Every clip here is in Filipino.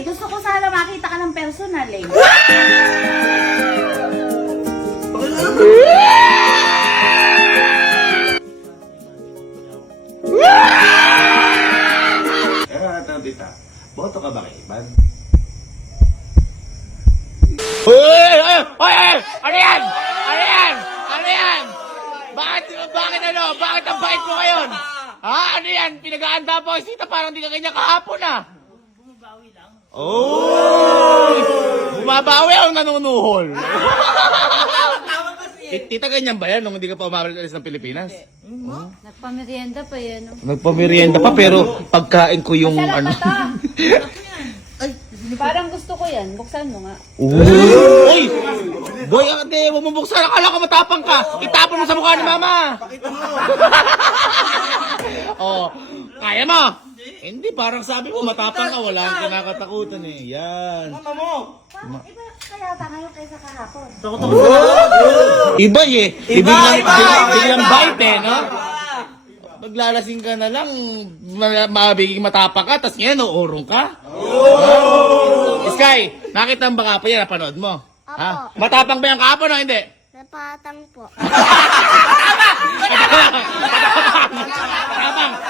Eh gusto ko sana makita ka ng personal eh. Pero natanong tita, boto ka ba kay Iban? Ano yan? Ano yan? Ano yan? Bakit ang bait mo ngayon? Ha? Ano yan? Pinag-aanda pa ako sita parang di ka kanya kahapon ah. Bumabawi lang. Oh! Bumabawi o nanunuhol? Tita, ganyan ba yan nung hindi ka pa umalis ng Pilipinas? Nagpamerienda pa yan. Nagpamerienda pa pero pagkain ko yung Masarap ano. na to. Parang gusto ko yan. Buksan mo nga. Uy! Boy, ate, huwag mo buksan. Akala ko matapang ka. Itapon mo sa mukha ni mama. Oh, kaya mo? Hindi, parang sabi mo matapang ka. Wala kang kinakatakutan eh. Yan. Iba kaya ta ngayon kaysa kahapon. Iba eh. Biglang bite eh, no? Maglalasing ka na lang, mabiging matapang ka, tapos ngayon, uurong ka? Sky, nakita mo ba ka pa yan? Napanood mo? Ha? Matapang ba yung kahapon o hindi? Napatang po. Matapang,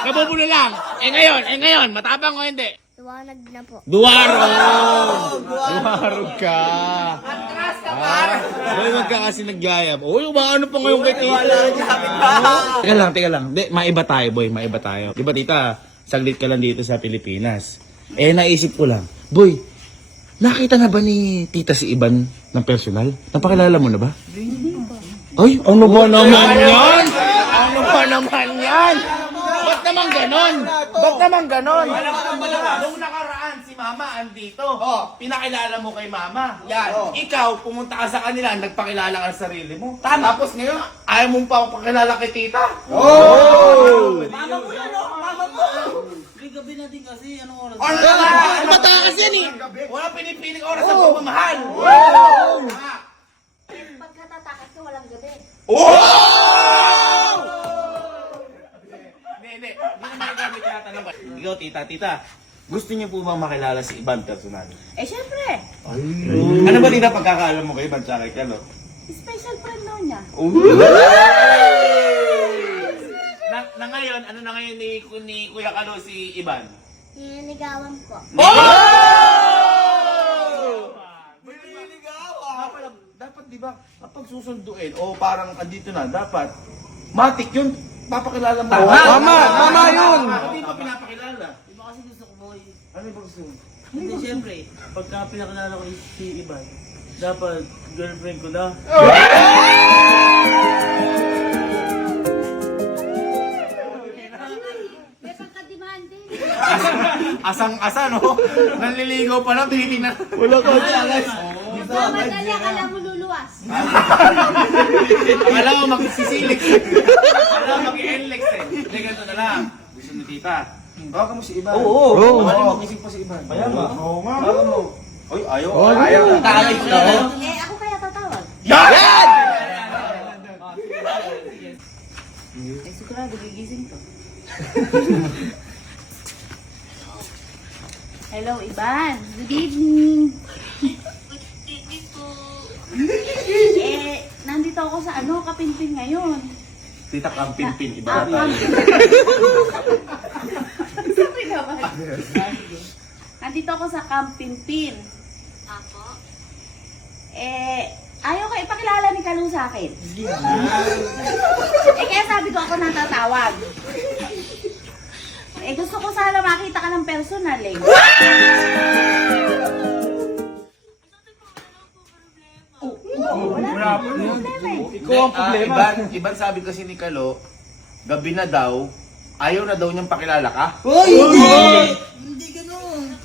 nabubulo lang. Eh ngayon, matapang o hindi? Tuwanag na po. Duwarog ka. Boy, wag ka kasi nagyayab. Uy, ano pa ngayon kay tita? Teka lang. Di, maiba tayo, boy. Maiba tayo. Di ba, tita, saglit ka lang dito sa Pilipinas. Eh, naisip ko lang. Boy, nakita na ba ni tita si Iban ng personal? Napakilala mo na ba? Ay, ano ba naman yan? Ano ba naman yan? Ba't naman ganon? Nung nakaraan, si Mama andito. Pinakilala mo kay Mama. Yan. Ikaw, pumunta ka sa kanila, nagpakilala ka sa sarili mo. Tapos ngayon, ayaw mong pa pakilala kay tita. Mama mo yan, no? Mama mo! Gabi na din kasi, anong oras? Ano ba tayo kasi yan eh? Walang pinipiling oras sa pagmamahal. Pagkatatakas ko walang gabi. Hindi naman gamit tinatanong ba? Ikaw, tita. Gusto niyo po bang makilala si Iban personal? Eh syempre, Ano ba tita pagkakaalam mo kay Iban tsaka kay Kalo? special friend daw niya. Na ngayon, ano na ngayon ni Kuya Kalo si Iban? Niligawan po. Dapat di ba kapag susunduin o parang andito na, dapat matik yun, papakilala mo. Tama yun! Hindi pa pinapakilala. Iba kasi gusto ko, boy. Ano ba gusto mo? Hindi, siyempre, pagka pinakilala ko si Iban, dapat girlfriend ko na. May pagka-demanding. Asang-asa, no? Nanliligaw pa lang, tinitingnan. Wala ka. Madali, akala mo luluwas. Akala mo magsisilik. Akala mo mag-i-enlex eh. Hindi, ganito na lang. Gusto ni tita. Bawagan mo si Iban. Oo. Magising pa si Iban. Kaya ba? Oo nga. Bawagan mo. Oy, ayaw. Ayaw. Eh ako kaya tatawag. Yan! Eh sigurado gigising to. Hello, Iban. Good evening. Nandito ako sa Kapinpin ngayon. Tita Kampin-pin. Iba na tayo. Sabi naman. Nandito ako sa Kampinpin. Apo? Ayaw ka ipakilala ni Kalu sa akin. Kaya sabi ko ako natatawag. Gusto ko sana makita ka ng personal eh. Wala problema eh. Ikaw ang problema. Iban sabi kasi ni Kalo, gabi na daw, ayaw na daw niyang pakilala ka. Hindi ganun.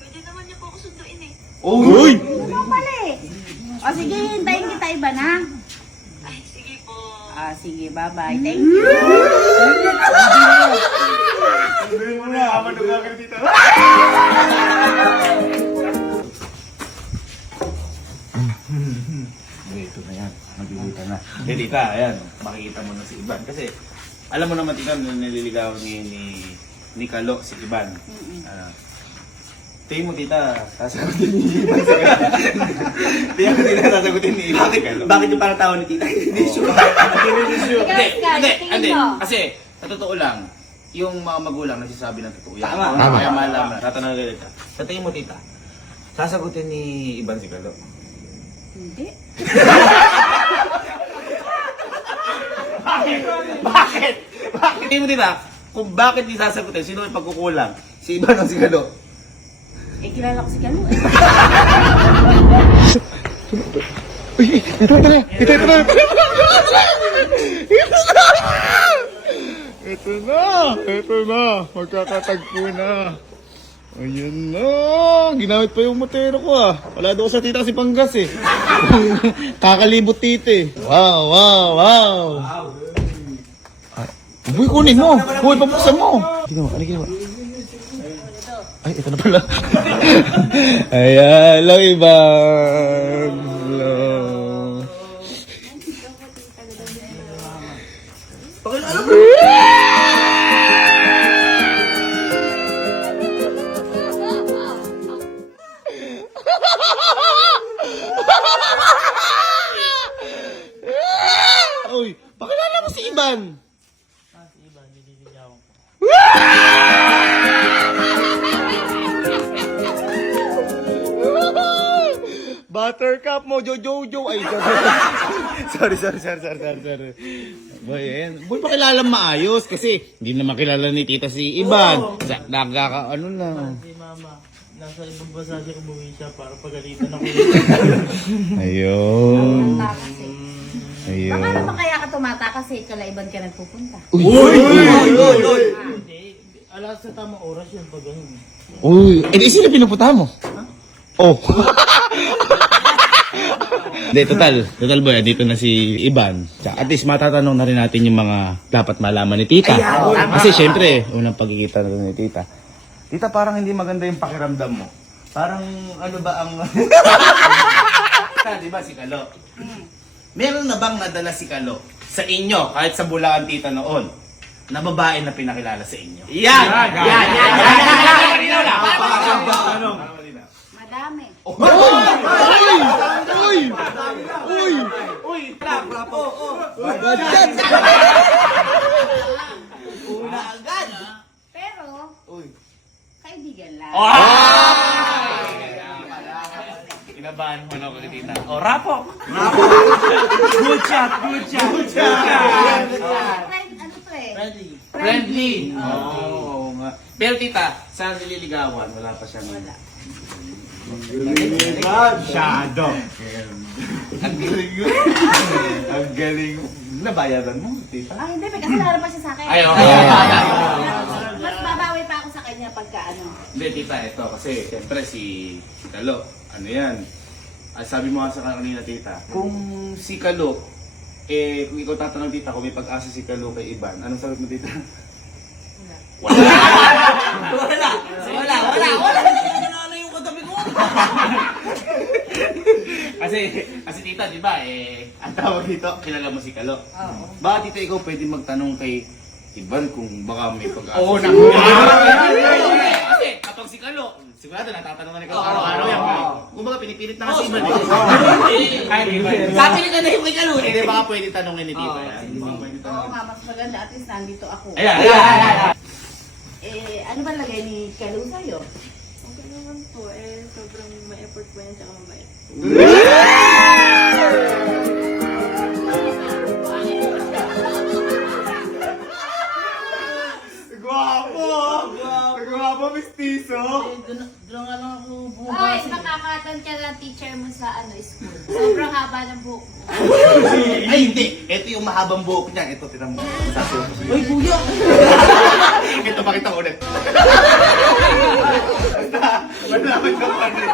Pwede naman niya po ako sunduin eh. Uy! Ano pala eh. O sige, hintayin kita iba na. Ay, sige po. Sige, bye-bye. Thank you. Sabihin mo na, amanuga ka dito. Ito na yan, maglilita na. Tita, ayan, makikita mo na si Iban. Kasi, alam mo naman, tita, nililigaw ni Kalo si Iban. Tingin mo, tita, sasagutin ni Iban si Kalo. Tingin mo, tita, sasagutin ni Iban si Kalo. Bakit yung parang tawa ni tita? Hindi sure. Hindi. Kasi, sa totoo lang, yung mga magulang nagsasabi ng totoo yan. Tama. Kaya malaman. Tatanong ka tita. Sa tingin mo, tita, sasagutin ni Iban si Kalo. Hindi. Bakit? Tingin mo, tita, kung bakit di sasagutin, sino may pagkukulang? Si Iban o si Kalo? Eh, kilala ko si Kalo eh. Ito na, magkakatagpo na. Ayan na, ginamit pa yung motero ko ah. Wala doon sa tita kasi panggas eh. Kakalibot tita eh. Wow. Uy, kunin mo. Uy, papuksan mo. Ano ginawa? Ay, ito na pala. Ayan, lang Iban. Hello. Uy, pakilala mo si Iban. Si Iban, nililigawan ko. Buttercup mo, Jojo. Ay, sorry. Boy, ayan. Boy, pakilala maayos kasi hindi naman kilala ni tita si Iban. Nagkaka, na. Si mama, nasa ibang bansa siya umuwi siya para pagalitan ako. Ayun. Tumata kasi. Ayun. Baka naman kaya ka tumata kasi kalaiban ka nagpupunta. Uy! Hindi, alas sa tamang oras yun pag ganun. Uy! Eh, sino pinupunta mo? Oh. Hindi, total boy, dito na si Iban. At least matatanong na rin natin yung mga dapat malaman ni tita. Kasi syempre, unang pagkikita na ni tita. Tita, parang hindi maganda yung pakiramdam mo. Parang ano ba ang... Di ba si Kalo? Meron na bang nadala si Kalo sa inyo, kahit sa Bulacan tita noon, na babae na pinakilala sa inyo? Yan! Madami. Pero, kaibigan lang. Kinabahan mo na ako kay tita. O, rapo! Good shot! Ano to eh? Ready? Friendly! Oo nga. Pero tita, saan nililigawan? Wala pa siyang... Wala. Shadow. Ang galing. Nabayaran mo, tita? Ah, hindi. May kasalanan pa siya sa akin. Ay, okay. Mas babawi pa ako sa kanya pagka ano. Hindi, tita, ito kasi siyempre si Kalo, ano yan? Sabi mo nga sa kanina, tita, kung si Kalo, kung ikaw tatanong tita, kung may pag-asa si Kalo kay Iban, anong sagot mo, tita? Wala. Kasi tita, di ba, ang tawag dito, kilala mo si Kalo. Oo. Bakit tita, ikaw pwede magtanong kay Iban kung baka may pag-asa? Oo, Kasi kapag si Kalo, sigurado natatanong na ni Kalo araw-araw yan. Kung baka pinipilit na kasi Iban. Kahit Iban. Sabi ka na yung kay Kalo. Hindi, baka pwede tanongin ni tita yan. Baka pwede Oo tanongin. nga, mas maganda. At least nandito ako. Ayan. Ano ba lagay ni Kalo sa'yo? Okay naman po, sobrang may effort po yan, tsaka mabait. Gwapo, mistiso. Doon nga lang ako Ay, bumabasa. nakakatan ka ng teacher mo sa school. Sobrang haba ng buhok mo. Ay, hindi. Ito yung mahabang buhok niya. Ito, tinan mo. Ay, kuya! Ito, pakita ko ulit. Malaman ka pa rin.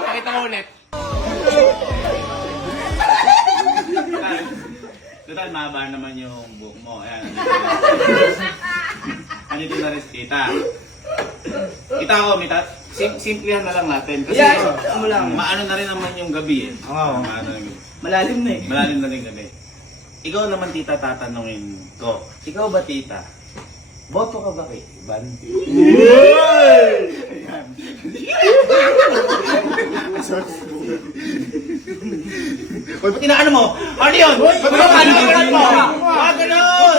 Pakita ko ulit. Total, mahaba naman yung buhok mo. Ayan. Andito na rin si tita. Kita ko, Simplihan na lang natin. Kasi Ano lang. maano na rin naman yung gabi eh. Oo. Maano na yung gabi. Malalim na eh. Malalim na rin gabi. Ikaw naman tita tatanungin ko. Ikaw ba tita? Boto ka ba kay Ivan? Uy, ba't inaano mo? Ano yun? Ba't mo ano mo? Wag ganon!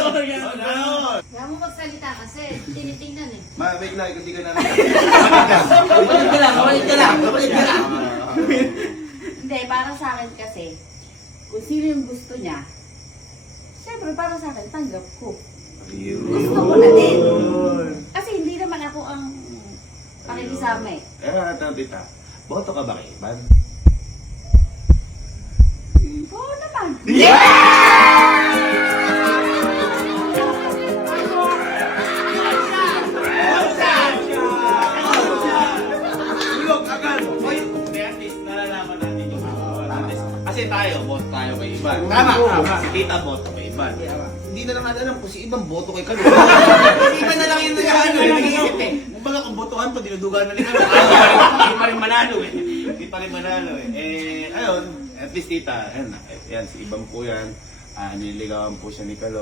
Kaya mo magsalita kasi tinitingnan eh. Wait lang, kasi ka na. Kapatid ka lang, kapatid ka lang, kapatid ka lang. Hindi, para sa akin kasi, kung sino yung gusto niya, syempre para sa akin, tanggap ko. Gusto ko na din. Kasi hindi naman ako ang pakikisama eh. Tita, boto ka ba kay Ivan? Oo naman. Tulog agad! Uy, at least nalalaman natin yung kasi tayo, boto tayo kay Ivan. Tama, tama. Si tita, boto kay Ivan. Hindi na lang natin alam kung si Ivan boto kay Kalo. Si Ivan na lang yung nag-iisip eh. Kumbaga kung botohan pa, dinudugan na ni Kalo. Hindi pa rin manalo eh. Hindi pa rin manalo eh. Ayun, at least tita, yan, si Ivan po yan. Nililigawan po siya ni Kalo.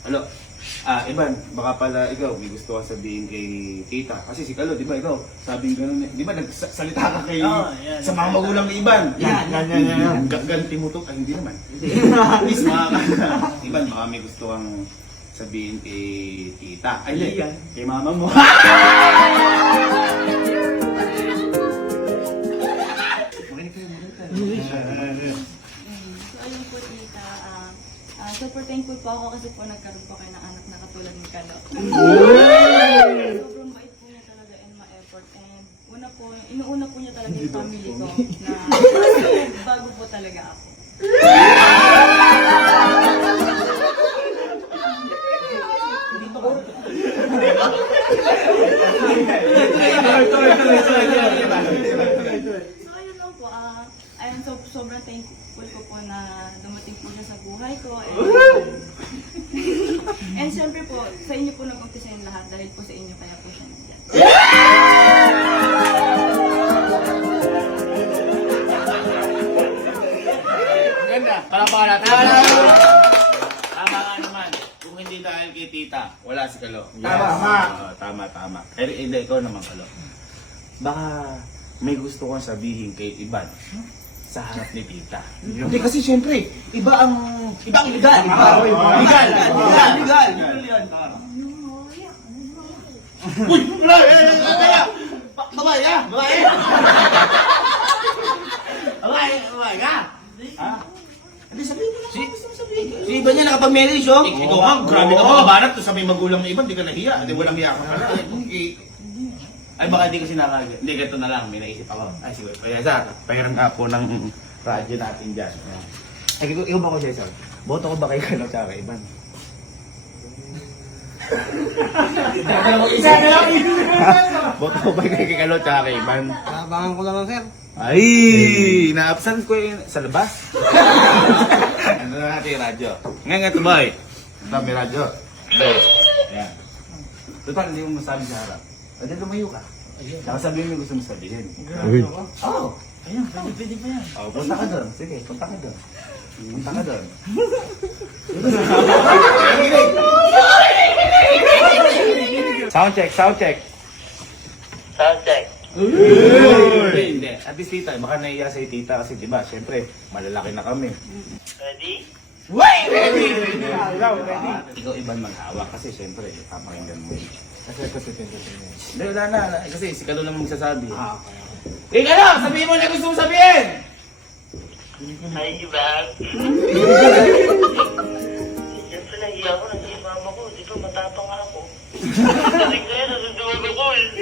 Alo, Ivan, baka pala ikaw, may gusto ka sabihin kay tita. Kasi si Kalo, di ba ikaw, sabing gano'n eh. Di ba nagsalita ka kay, yan. sa mga magulang ni Ivan? Yan. Ganti mo to? Ay, hindi naman. At least Ivan, baka may gusto kang sabihin kay tita. Ay, hindi. Kay mama mo. So ayun po tita, super thankful po ako kasi po nagkaroon po kayo ng anak na katulad ni Kalo. Sobrang bait po niya talaga and ma-effort and inuuna po niya talaga yung family ko na bago po talaga ako. So ayun lang po, ayun, sobrang thankful ko po na dumating po siya sa buhay ko. And syempre po, sa inyo po nag-umpisa yung lahat dahil po sa inyo kaya po siya nandiyan. Ganda. Palakpakan natin. Tama nga naman. Kung hindi dahil kay tita, wala si Kalo. Tama. Pero hindi, ikaw naman Kalo. Baka may gusto kong sabihin kay Ivan sa harap ni tita. Hindi kasi syempre, iba ang legal. Legal. Uy! Wala! Babae ka! Ha? Hindi, sabihin mo na kung gusto mo sabihin. Si Ivan niya nakapag-marriage oh. Ikaw nga, grabe ka mga banat. Tapos sabi magulang ng iba, hindi ka nahiya. Hindi, walang hiya ka pala. Ay, baka hindi ko sinakagay. Hindi, ganito na lang. May naisip ako. Ay, sige. Kaya sa, pahiram nga po ng radyo natin dyan. Ay, ikaw ba ko, Cesar? Boto ko ba kay Kalo tsaka kay Ivan? Boto ko ba kay Kalo tsaka kay Ivan? Abangan ko lang sir. Ay, na-absent ko yun sa labas. Ano na natin yung radyo? Ngayon nga ito, boy. Ito, may radyo. Ayan. Total, hindi mo masabi sa harap. Pwede lumayo ka. Saka sabihin mo yung gusto mo sabihin. Oo. Ayun, pwede pa yan. Oh, punta ka doon. Sige, punta ka doon. Punta ka doon. Sound check. Hindi. At least tita, baka naiya sa'yo tita kasi diba, syempre, malalaki na kami. Ready? Ready! Ikaw Ivan maghawak kasi syempre, papakinggan mo yun. Hindi, wala na. Kasi si Kalo lang magsasabi. Eh, Kalo! Sabihin mo na gusto mong sabihin! Hi, Ivan. Siyempre nahiya ako, nandiyan yung mama ko. Di ba matapang ako? Kasi kaya nasusunod ako eh.